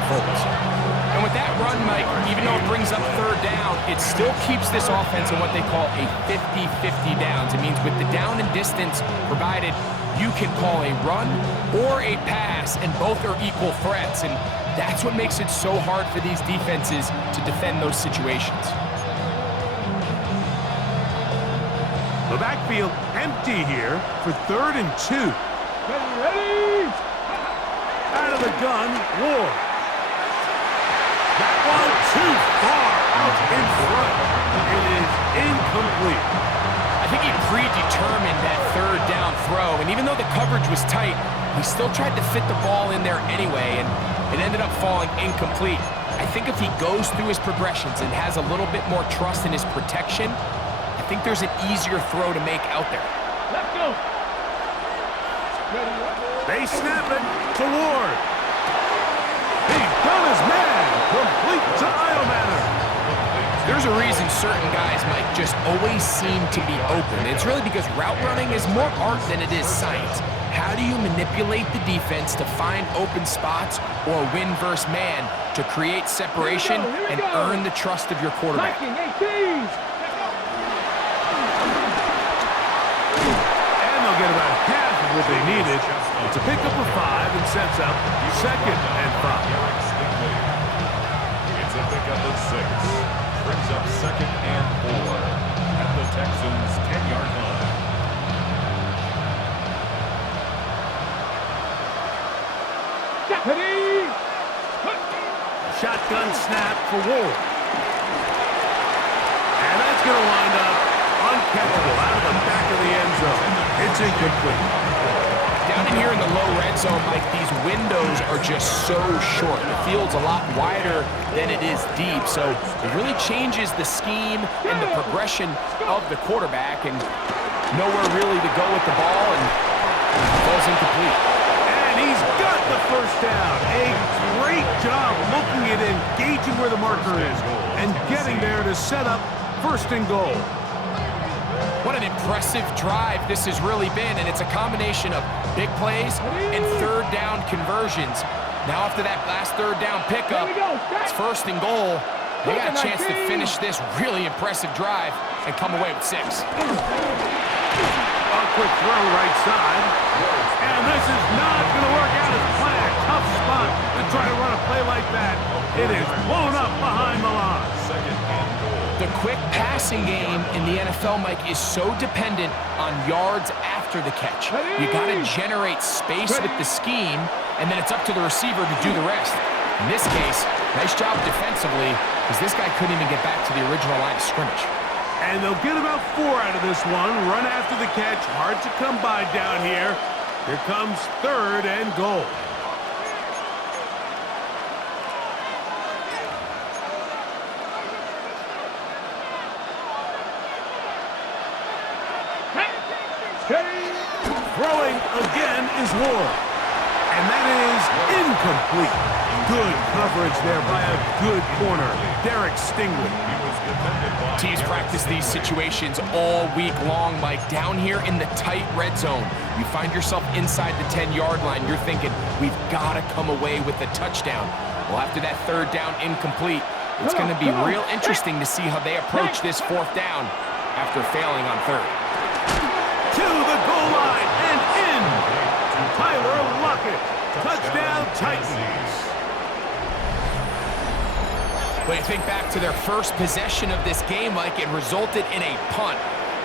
unfolds. And with that run, Mike, even though it brings up third down, it still keeps this offense in what they call a 50-50 downs. It means with the down and distance provided, you can call a run or a pass, and both are equal threats. And that's what makes it so hard for these defenses to defend those situations. The backfield empty here for 3rd and 2. Ready! Out of the gun, Ward. That one too far out in front. It is incomplete. I think he predetermined that third down throw, and even though the coverage was tight, he still tried to fit the ball in there anyway, and it ended up falling incomplete. I think if he goes through his progressions and has a little bit more trust in his protection, I think there's an easier throw to make out there. Let's go! They snap it to Ward. He's done his man. Complete to Iomanner. There's a reason certain guys might just always seem to be open. It's really because route running is more art than it is science. How do you manipulate the defense to find open spots or win versus man to create separation and earn the trust of your quarterback? Viking 18! And they'll get about half of what they needed. It's a pickup of 5 and sets up 2nd and 5. It's a pickup of 6. Brings up 2nd and 4 at the Texans' 10-yard line. Ready! Shotgun snap for Ward. And that's going to wind up uncatchable out of the back of the end zone. It's incomplete. Down in here in the low red zone, Mike, these windows are just so short. The field's a lot wider than it is deep, so it really changes the scheme and the progression of the quarterback, and nowhere really to go with the ball, and it falls incomplete. And he's got the first down. A great job looking at engaging where the marker is and getting there to set up 1st and goal. What an impressive drive this has really been, and it's a combination of big plays and third down conversions. Now after that last third down pickup, it's 1st and goal. They got a chance to finish this really impressive drive and come away with 6. A quick throw right side. And this is not going to work out as planned. Tough spot to try to run a play like that. It is blown up behind the line. 2nd and goal. The quick passing game in the NFL, Mike, is so dependent on yards after the catch. You got to generate space with the scheme, and then it's up to the receiver to do the rest. In this case, nice job defensively, because this guy couldn't even get back to the original line of scrimmage. And they'll get about 4 out of this one. Run after the catch. Hard to come by down here. Here comes 3rd and goal. Throwing again is Ward. And that is incomplete. Good coverage there by a good corner, Derek Stingley. Teams practice these situations all week long, Mike. Down here in the tight red zone, you find yourself inside the 10-yard line. You're thinking, we've got to come away with a touchdown. Well, after that third down incomplete, it's going to be real interesting to see how they approach this 4th down after failing on 3rd. To the goal line and in. Tyler Lockett. Touchdown Titans. When you think back to their first possession of this game, Mike, it resulted in a punt.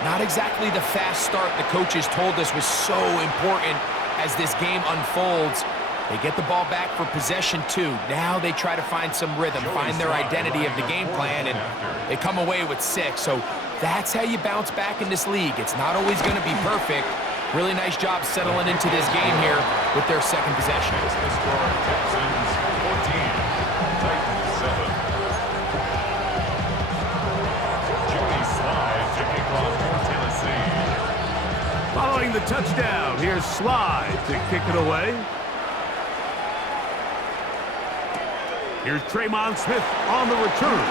Not exactly the fast start the coaches told us was so important as this game unfolds. They get the ball back for possession 2. Now they try to find some rhythm, find their identity of the game plan, and they come away with 6. So that's how you bounce back in this league. It's not always going to be perfect. Really nice job settling into this game here with their 2nd possession. The score, Texans 14, Titans 7. Jimmy Slide to kick off for Tennessee. Following the touchdown, here's Slide to kick it away. Here's Tremon Smith on the return.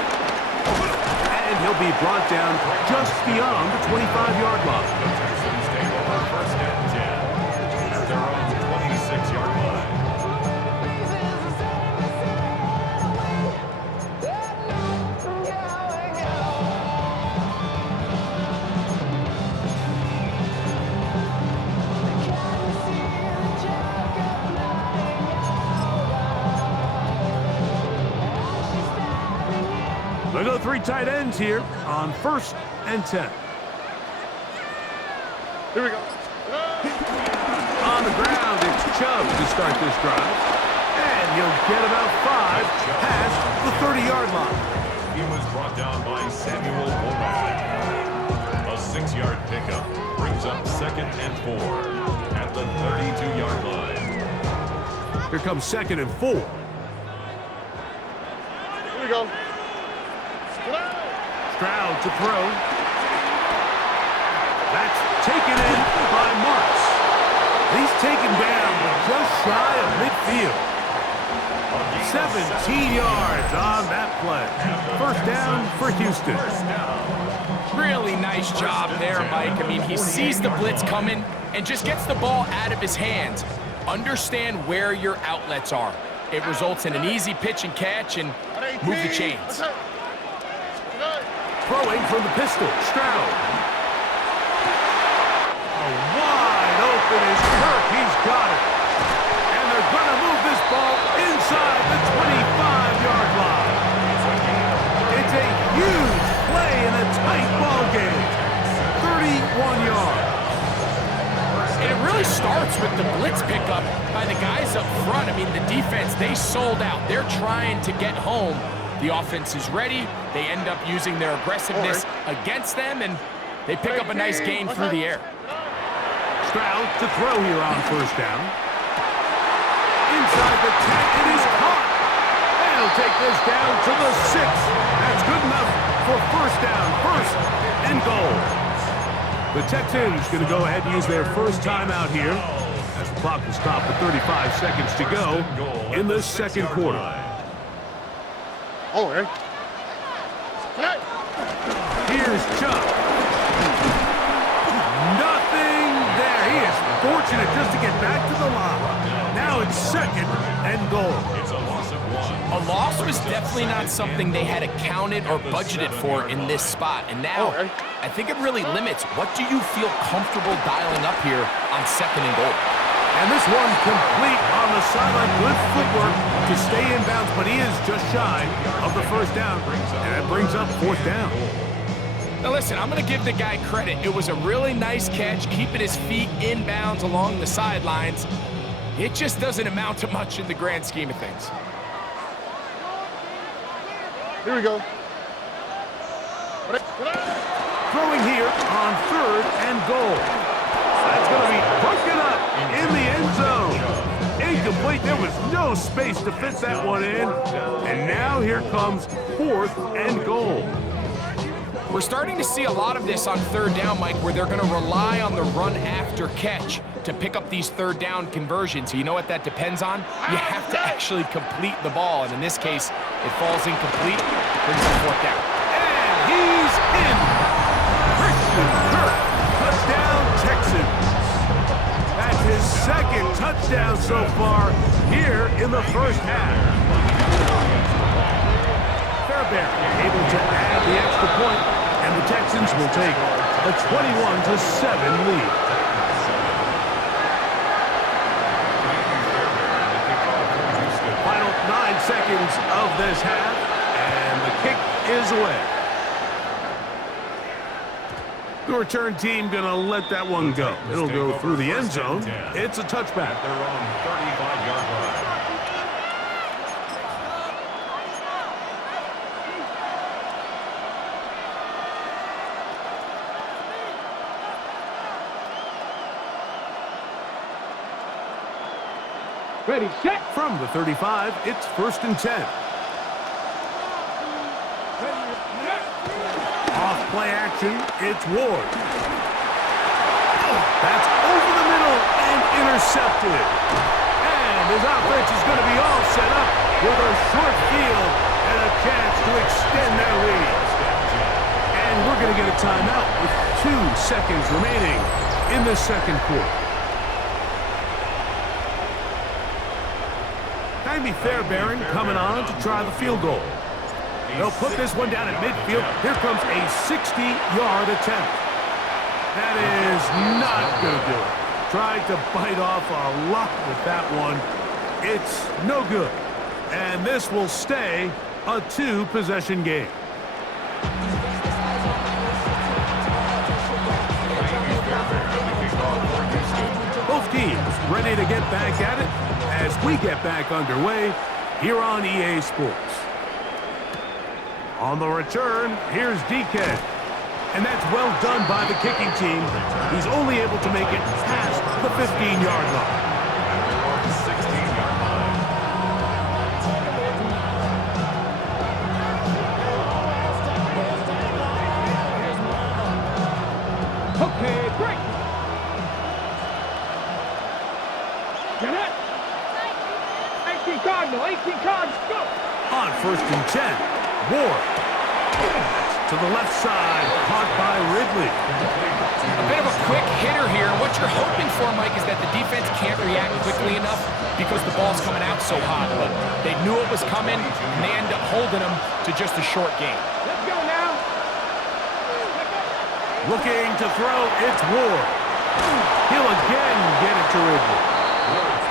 And he'll be brought down just beyond the 25-yard line. The Texans take over 1st and 10 at their own 26-yard line. They'll go 3 tight ends here on 1st and 10. Here we go. On the ground, it's Chubb to start this drive. And he'll get about 5 past the 30-yard line. He was brought down by Samuel Womack. A 6-yard pickup brings up 2nd and 4 at the 32-yard line. Here comes 2nd and 4. Here we go. Stroud to throw. That's taken in by Marks. He's taken down just shy of midfield. 17 yards on that play. 1st down for Houston. Really nice job there, Mike. I mean, he sees the blitz coming and just gets the ball out of his hands. Understand where your outlets are. It results in an easy pitch and catch and move the chains. Throwing from the pistol, Stroud. A wide open is Kirk. He's got it. And they're going to move this ball inside the 25-yard line. It's a huge play in a tight ball game. 31 yards. And it really starts with the blitz pickup by the guys up front. I mean, the defense, they sold out. They're trying to get home. The offense is ready. They end up using their aggressiveness against them, and they pick up a nice gain through the air. Stroud to throw here on 1st down. Inside the 10, it is caught. And he'll take this down to the 6. That's good enough for 1st down, 1st and goal. The Texans going to go ahead and use their first timeout here as the clock is stopped with 35 seconds to go in the 2nd quarter. Oh, hey. Here's Chubb. Nothing there. He is fortunate just to get back to the line. Now it's 2nd and goal. It's a loss of 1. A loss was definitely not something they had accounted or budgeted for in this spot. And now, I think it really limits what do you feel comfortable dialing up here on 2nd and goal. And this one complete on the sideline. Good footwork to stay in bounds, but he is just shy of the 1st down. And that brings up 4th down. Now listen, I'm going to give the guy credit. It was a really nice catch, keeping his feet in bounds along the sidelines. It just doesn't amount to much in the grand scheme of things. Here we go. Throwing here on 3rd and goal. That's going to be broken up in the end zone. Incomplete. There was no space to fit that one in. And now here comes 4th and goal. We're starting to see a lot of this on 3rd down, Mike, where they're going to rely on the run after catch to pick up these 3rd down conversions. So you know what that depends on? You have to actually complete the ball. And in this case, it falls incomplete, brings up 4th down. And he's in. Christian Kirk, touchdown Texans. That's his 2nd touchdown so far here in the 1st half. Fairbairn able to add the extra point, and the Texans will take a 21-7 lead. Final 9 seconds of this half, and the kick is away. The return team going to let that one go. It'll go through the end zone. It's a touchback. Their own 35-yard line. Ready, set. From the 35, it's 1st and 10. Off play action, it's Ward. That's over the middle and intercepted. And his offense is going to be all set up with a short field and a chance to extend their lead. And we're going to get a timeout with 2 seconds remaining in the 2nd quarter. Jamie Fairbairn coming on to try the field goal. They'll put this one down at midfield. Here comes a 60-yard attempt. That is not going to do it. Tried to bite off a lot with that one. It's no good. And this will stay a 2-possession game. ready to get back at it as we get back underway here on EA Sports. On the return, here's DK. And that's well done by the kicking team. He's only able to make it past the 15-yard line. 16-yard line. Okay, break. Get it. 18 Cardinal, 18 Cards, go. On 1st and 10, Ward. To the left side, caught by Ridley. A bit of a quick hitter here. And what you're hoping for, Mike, is that the defense can't react quickly enough because the ball's coming out so hot. But they knew it was coming, and they end up holding them to just a short game. Let's go now. Looking to throw, it's Ward. He'll again get it to Ridley.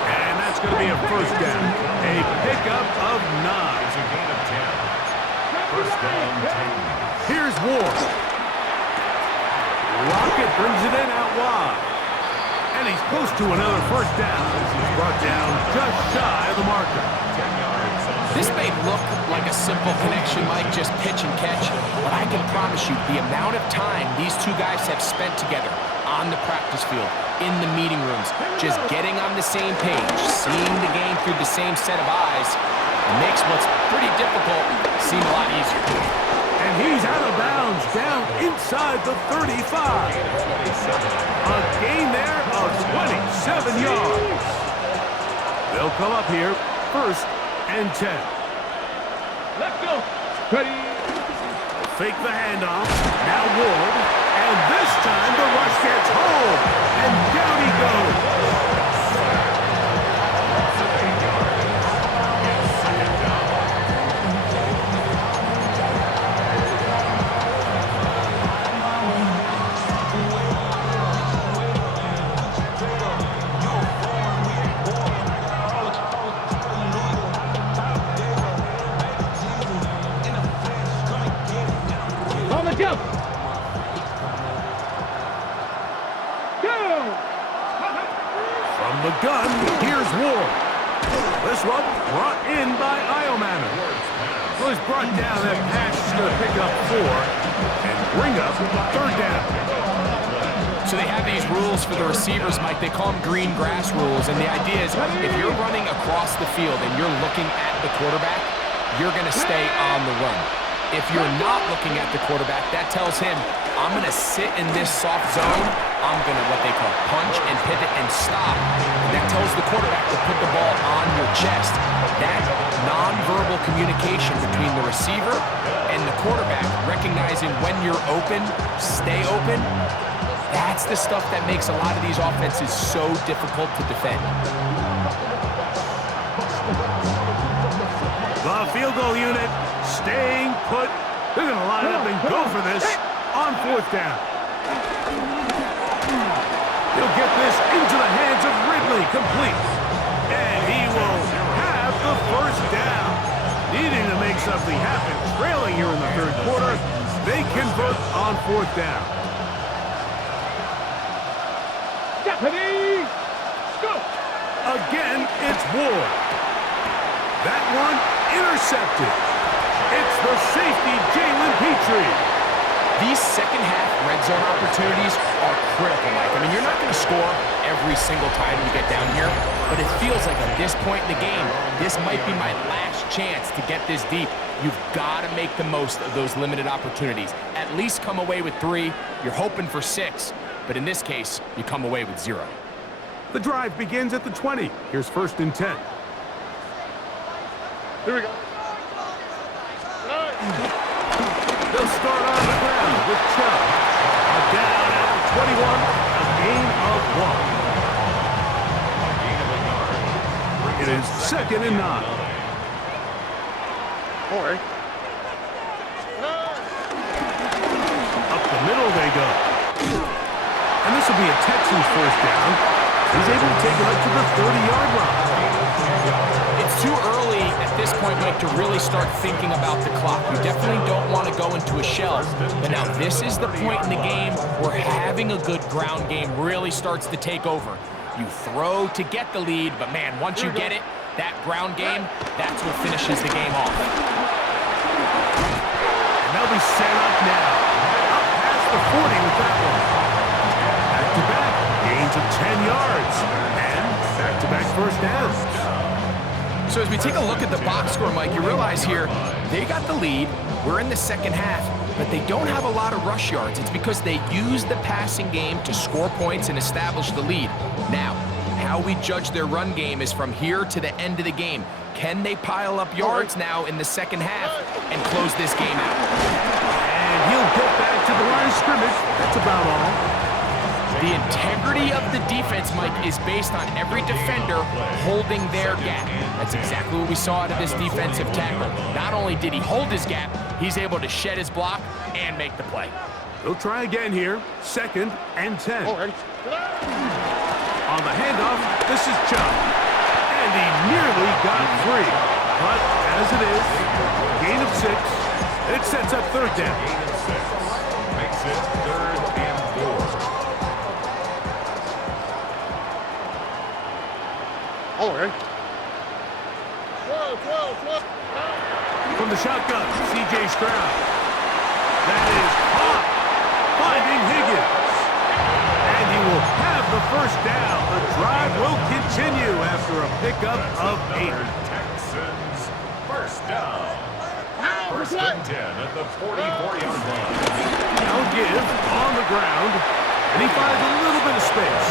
And that's going to be a first down. A pickup of 9. It's a gain of 10. First down, 10. Here's Ward. Lockett brings it in out wide. And he's close to another first down. He's brought down just shy of the marker. 10 yards. This may look like a simple connection, Mike, just pitch and catch, but I can promise you the amount of time these two guys have spent together on the practice field, in the meeting rooms, just getting on the same page, seeing the game through the same set of eyes, makes what's pretty difficult seem a lot easier. And he's out of bounds, down inside the 35. A gain there of 27 yards. They'll come up here, 1st and 10. Let's go. Ready. Fake the handoff. Now Ward. And this time the rush gets home. And down he goes. On the jump. Go. From the gun, here's Ward. This one brought in by Iomanner. Well, he's brought down. That pass is going to pick up 4 and bring up 3rd down. So they have these rules for the receivers, Mike. They call them green grass rules. And the idea is if you're running across the field and you're looking at the quarterback, you're going to stay on the run. If you're not looking at the quarterback, that tells him, I'm going to sit in this soft zone. I'm going to what they call punch and pivot and stop. And that tells the quarterback to put the ball on your chest. That nonverbal communication between the receiver and the quarterback, recognizing when you're open, stay open, that's the stuff that makes a lot of these offenses so difficult to defend. The field goal unit staying put. They're going to line up and go for this on 4th down. He'll get this into the hands of Ridley, complete. And he will have the first down. Needing to make something happen, trailing here in the 3rd quarter, they convert on 4th down. Deputy. Go. Again, it's Ward. That one intercepted. It's the safety, Jalen Petrie. These second-half red zone opportunities are critical, Mike. I mean, you're not going to score every single time you get down here, but it feels like at this point in the game, this might be my last chance to get this deep. You've got to make the most of those limited opportunities. At least come away with 3. You're hoping for 6, but in this case, you come away with 0. The drive begins at the 20. Here's 1st and 10. Here we go. They'll start on the ground with Chubb. Down at the 21, a gain of 1. It is 2nd and 9. Boy. Up the middle they go. And this will be a Texans first down. He's able to take it up to the 30-yard line. It's too early at this point, Mike, to really start thinking about the clock. You definitely don't want to go into a shell. But now this is the point in the game where having a good ground game really starts to take over. You throw to get the lead, but man, once you get it, that ground game, that's what finishes the game off. And they'll be set up now. Up past the 40 with that one. Back-to-back gains of 10 yards. And back-to-back first downs. So as we take a look at the box score, Mike, you realize here, they got the lead. We're in the second half, but they don't have a lot of rush yards. It's because they use the passing game to score points and establish the lead. Now, how we judge their run game is from here to the end of the game. Can they pile up yards now in the second half and close this game out? And he'll get back to the line of scrimmage. That's about all. The integrity of the defense, Mike, is based on every defender holding their gap. That's exactly what we saw out of this defensive tackle. Not only did he hold his gap, he's able to shed his block and make the play. He'll try again here. 2nd and 10. On the handoff, this is Chubb. And he nearly got free. But as it is, gain of 6. It sets up 3rd down. Gain of 6 makes it 3rd and 4. From the shotgun, C.J. Stroud. That is caught, finding Higgins. And he will have the first down. The drive will continue after a pickup of 8. Texans first down. 1st and 10 at the 44-yard line. Now give on the ground, and he finds a little bit of space.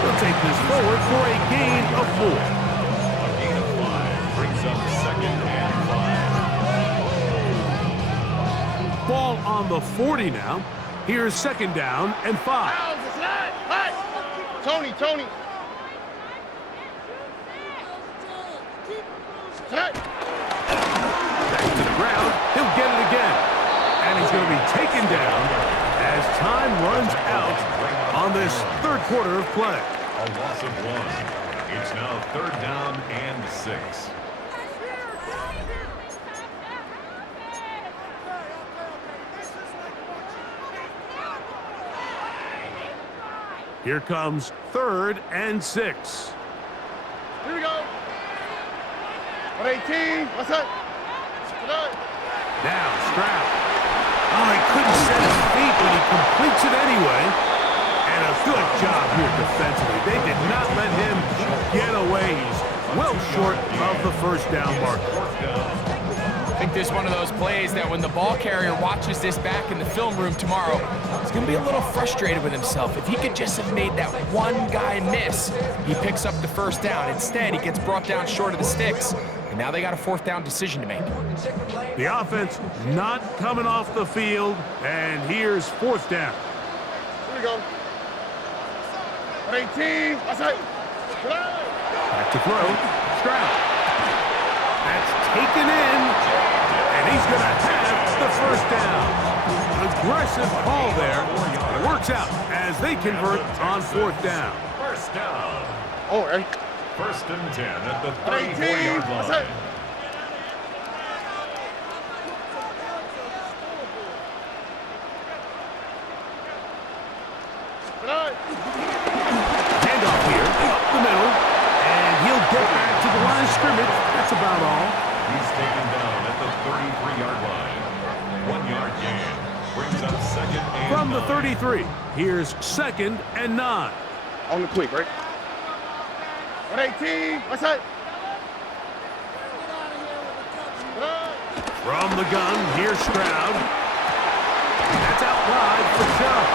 He'll take this forward for a gain of 4. A gain of 5 brings up 2nd and 5. Ball on the 40 now. Here's 2nd down and 5. Tony. Back to the ground. He'll get it again. And he's going to be taken down as time runs out on this 3rd quarter of play. A loss of 1. It's now 3rd down and 6. Here comes 3rd and 6. Here we go. 118. What's up? Now Stroud. Oh, he couldn't set his feet, but he completes it anyway. And a good job here defensively. They did not let him get away. He's well short of the first down marker. I think this is one of those plays that when the ball carrier watches this back in the film room tomorrow, he's going to be a little frustrated with himself. If he could just have made that one guy miss, he picks up the first down. Instead, he gets brought down short of the sticks, and now they got a 4th down decision to make. The offense not coming off the field, and here's 4th down. Here we go. 118. What's up? Back to throw. Stroud. That's taken in, and he's going to have the first down. Aggressive call there. It works out as they convert on 4th down. First down. 1st and 10 at the 34-yard line. Handoff here, up the middle, and he'll get back to the line of scrimmage. That's about all. He's taken down at the 33-yard line. 1-yard gain brings up 2nd and From the 9. 33, here's 2nd and 9. On the quick, right? 118. What's up? From the gun, here's Stroud. That's out wide for Chubb.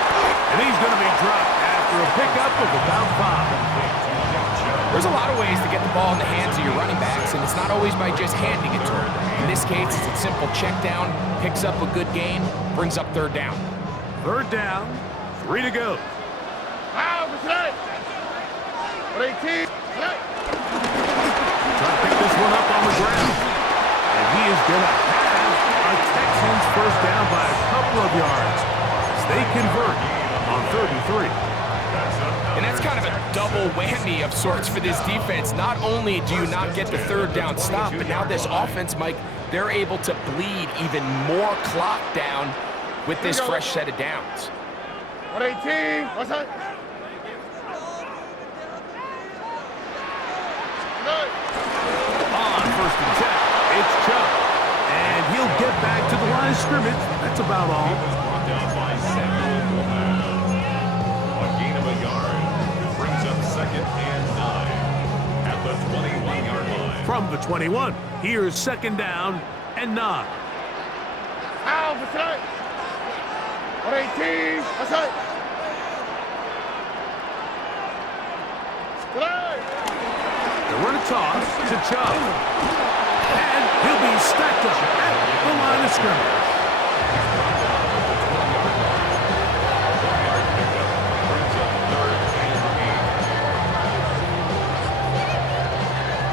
And he's going to be dropped after a pickup of about 5. There's a lot of ways to get the ball in the hands of your running backs, and it's not always by just handing it to them. In this case, it's a simple check down, picks up a good gain, brings up 3rd down. 3rd down, 3 to go. What's up? 118. Trying to pick this one up on the ground. And he is going to have a Texans first down by a couple of yards as they convert on 3rd and 3. And that's kind of a double whammy of sorts for this defense. Not only do you not get the 3rd down stop, but now this offense, Mike, they're able to bleed even more clock down with this fresh set of downs. 118. What's up? That's about He all. was brought down by Samuel Womack. A gain of a yard brings up second and 9 at the 21-yard line. From the 21, here's second down and 9. Foul for tonight. 118. That's it. Tonight. They run a toss to Chubb. And he'll be stacked up at the line of scrimmage.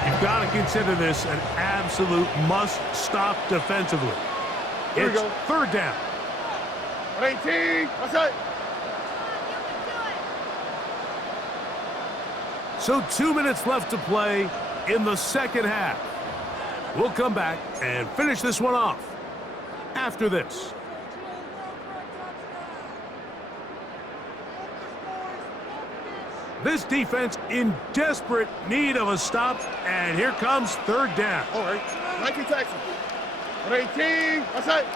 You've got to consider this an absolute must-stop defensively. Here we It's go. third down. 118. That's it. So 2 minutes left to play in the second half. We'll come back and finish this one off after this. This defense in desperate need of a stop, and here comes third down. All right. 19 Texans. 118. That's it.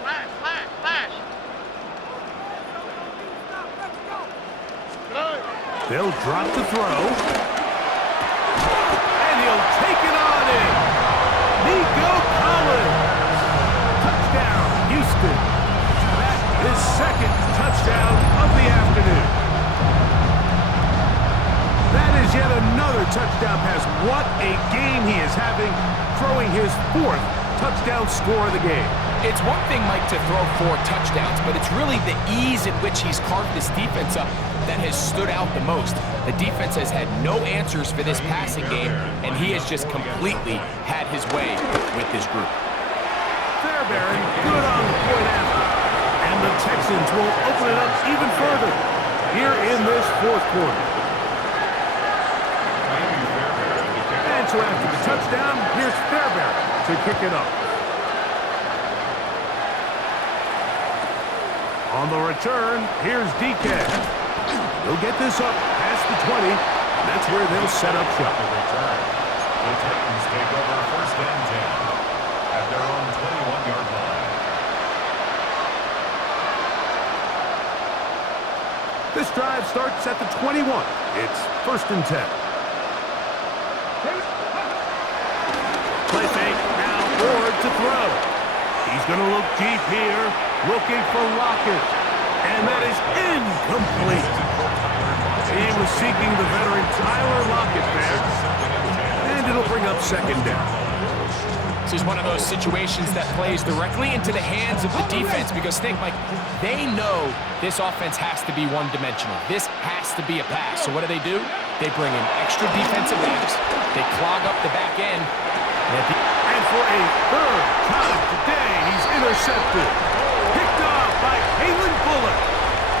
Flash, flash, flash. Tonight. They'll drop the throw. And he'll take it on in. Nico Collins. Touchdown, Houston. That is second touchdown of the afternoon. That is yet another touchdown pass. What a game he is having, throwing his fourth touchdown score of the game. It's one thing, Mike, to throw 4 touchdowns, but it's really the ease in which he's carved this defense up that has stood out the most. The defense has had no answers for this passing game, and he has just completely had his way with this group. Fairbairn, good on the point after. And the Texans will open it up even further here in this fourth quarter. And so after the touchdown, here's Fairbairn to kick it up. On the return, here's DK. He'll get this up past the 20, and that's where they'll set up shop. The Titans take over first and 10 at their own 21-yard line. This drive starts at the 21. It's first and 10. Play fake, now Ward to throw. He's going to look deep here, looking for Lockett. And that is incomplete. He was seeking the veteran Tyler Lockett there. And it'll bring up second down. This is one of those situations that plays directly into the hands of the defense because think, Mike, they know this offense has to be one-dimensional. This has to be a pass. So what do? They bring in extra defensive backs. They clog up the back end. And for a third time today, he's intercepted. Picked off by Kalen Bullock.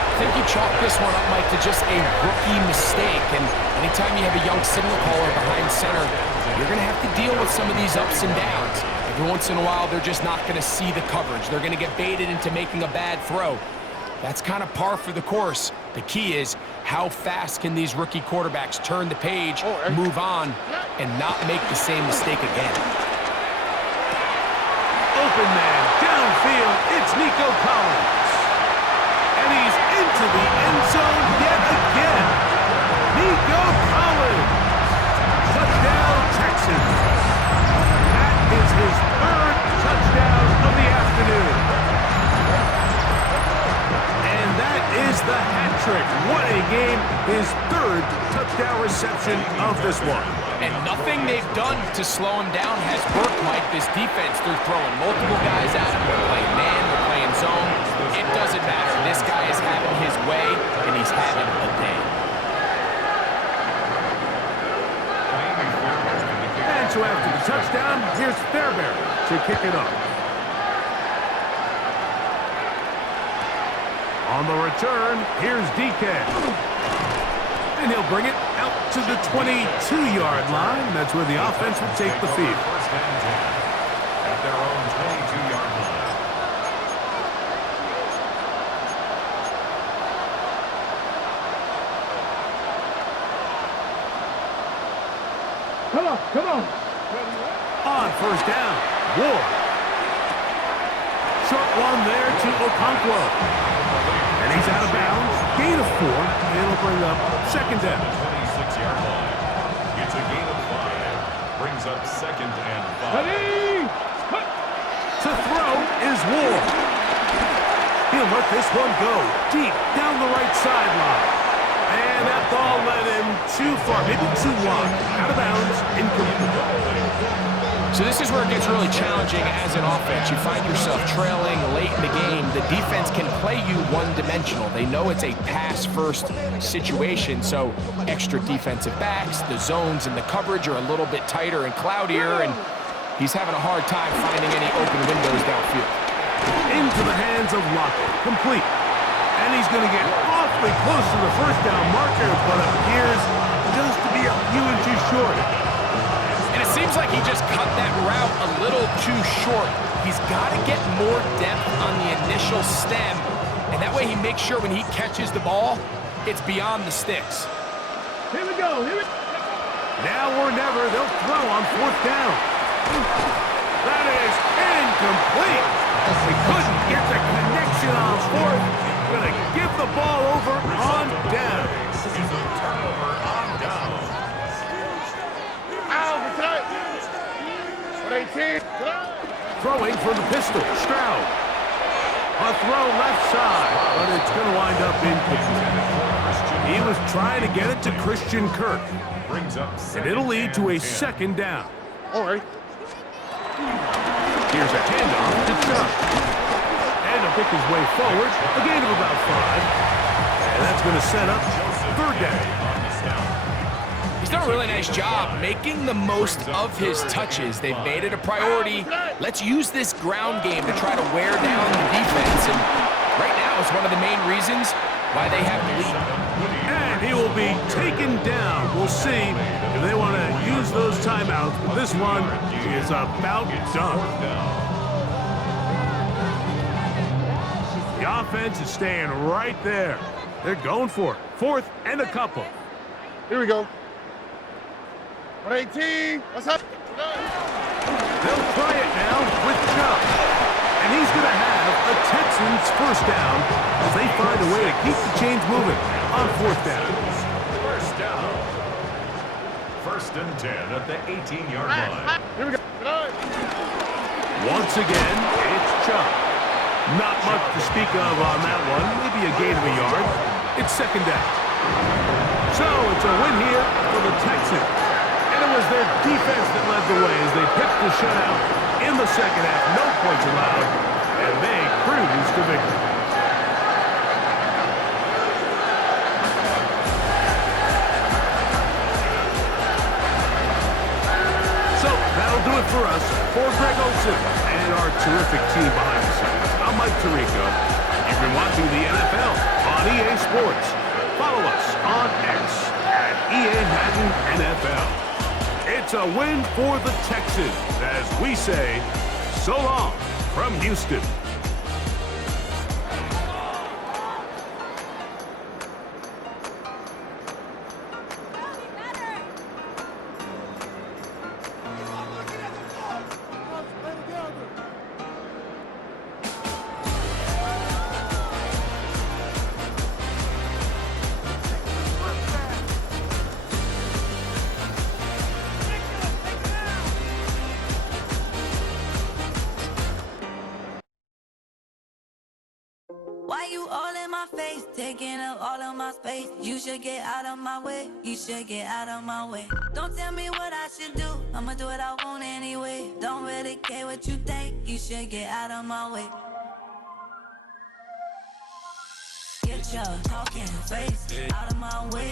I think you chalk this one up, Mike, to just a rookie mistake. And anytime you have a young signal caller behind center, you're going to have to deal with some of these ups and downs. Every once in a while, they're just not going to see the coverage. They're going to get baited into making a bad throw. That's kind of par for the course. The key is how fast can these rookie quarterbacks turn the page, move on, and not make the same mistake again. Open man, downfield, it's Nico Collins. And he's into the end zone yet again. Nico Collins. Touchdown, Texans. That is his third touchdown of the afternoon. And that is the hat trick. What a game. His third touchdown reception of this one. And nothing they've done to slow him down has worked, Mike. This defense, they're throwing multiple guys at him. They're playing man, they're playing zone. It doesn't matter. This guy is having his way, and he's having a day. And so after the touchdown, here's Fairbairn to kick it up. On the return, here's DK. And he'll bring it out to the 22-yard line. That's where the offense will take the field. First and 10 at their own 22-yard line. Come on. On first down, Ward. Short one there to Okonkwo. And he's out of bounds. Gain of 4, and it'll bring up second down. 26-yard line. It's a gain of 5. Brings up second and 5. To throw is Ward. He'll let this one go deep down the right sideline. And that ball led him too far, maybe too wide. Out of bounds, incomplete. So this is where it gets really challenging as an offense. You find yourself trailing late in the game. The defense can play you one-dimensional. They know it's a pass-first situation, so extra defensive backs, the zones and the coverage are a little bit tighter and cloudier, and he's having a hard time finding any open windows downfield. Into the hands of Lockett, complete. And he's going to get awfully close to the first down marker, but appears just to be a few inches short. And it seems like he just cut that route a little too short. He's got to get more depth on the initial stem, and that way he makes sure when he catches the ball, it's beyond the sticks. Here we go. Now or never, they'll throw on fourth down. That is incomplete. They couldn't get the connection on fourth. Going to give the ball over on down. Is a turnover on down. Throwing from the pistol, Stroud. A throw left side, but it's going to wind up incomplete. He was trying to get it to Christian Kirk. Brings up And it'll lead to a second down. All right. Here's a handoff to Chubb. And he'll pick his way forward, a gain of about 5. And that's going to set up third down. He's done a really nice job making the most of his touches. They've made it a priority. Let's use this ground game to try to wear down the defense. And right now, it's one of the main reasons why they have the lead. And he will be taken down. We'll see if they want to use those timeouts. But this one is about done. The offense is staying right there. They're going for it. Fourth and a couple. Here we go. 118. What's up? They'll try it now with Chubb. And he's going to have a Texans first down as they find a way to keep the chains moving on fourth down. First down. First and 10 at the 18-yard line. Here we go. Once again, it's Chubb. Not much to speak of on that one. Maybe a gain of a yard. It's second down. So it's a win here for the Texans. And it was their defense that led the way as they pitched the shutout in the second half. No points allowed, and they cruise to victory. So that'll do it for us. For Greg Olsen and our terrific team behind the scenes, I'm Mike Tirico. You've been watching the NFL on EA Sports. Follow us on X at EA Madden NFL. It's a win for the Texans as we say, so long from Houston. Why you all in my face, taking up all of my space? You should get out of my way, you should get out of my way. Don't tell me what I should do, I'ma do what I want anyway. Don't really care what you think, you should get out of my way. Get your talking face out of my way.